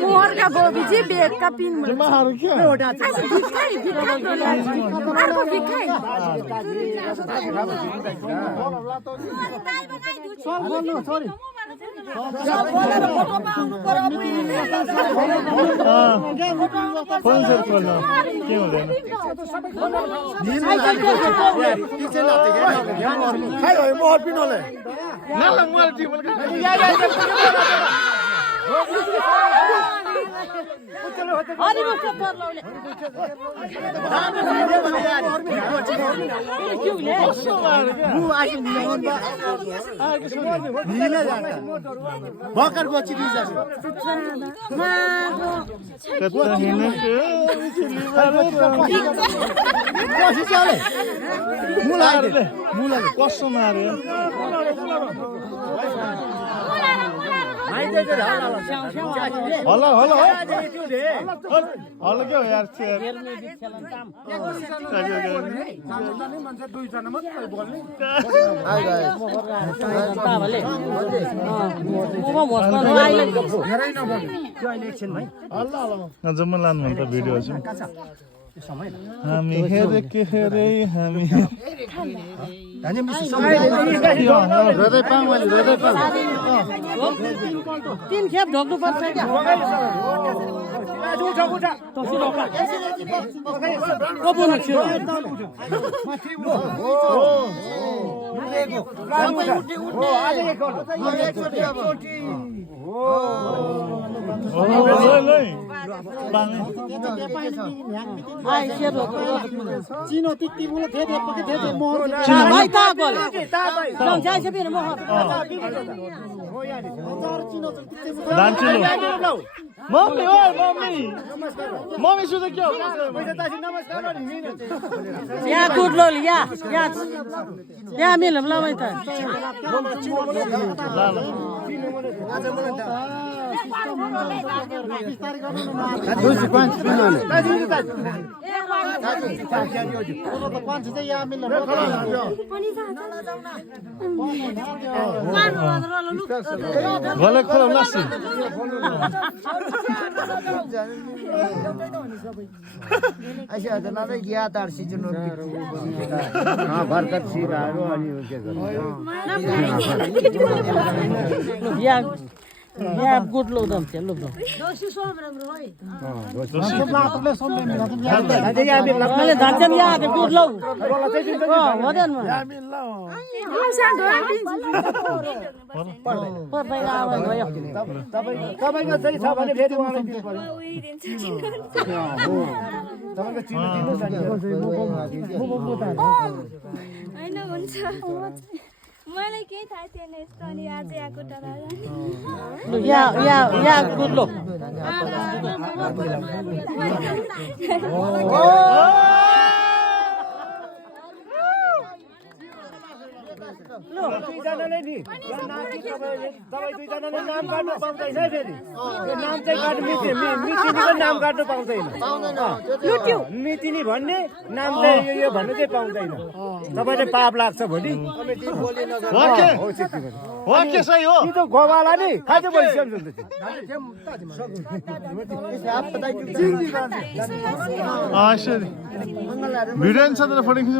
मोहरका गोबी चाहिँ बेगका पिन हल्ला हल्ला हल्ला के हो यार जम्मा लानु भने त भिडियो छ हामी हेरे के हेरे हामी तीन खेप ढोक्नु पर्छ क्या Chino tikti mula thede pakai thede mohor. भाइ ता बोले जाय से फिर मोहर मम्मी ओ मम्मी मम्मी सुझ के हो या गुड लोल या मिलम ल भाइ त भले खोला लस्सी अच्छा त नदै या तार सिजन भर्खर सिराहरू अनि के गर्नु या गुड लो दम छ लो मैले धान्छन् या गुड लो वदन म तपाईको चाहिँ छ भने फेरि उहाँलाई दिनु पर्यो तपाईको चिनो हैन हुन्छ मलाई केही थाहा थिएन यस्तो अनि आज आएको टाढा या गुड लो दुईजनाले नि तपाईँ दुईजनाले नाम काट्नु पाउँदैन फेरि नाम चाहिँ काट्नु मितिनीको नाम काट्नु पाउँदैन मितिनी भन्ने नाम चाहिँ यो भन्नु चाहिँ पाउँदैन तपाईँले पाप लाग्छ भोलि वाक्य सही हो त्यो गोवाला नि खाजु भइसक्यो भिडियो छ तर फोटो खिच्नु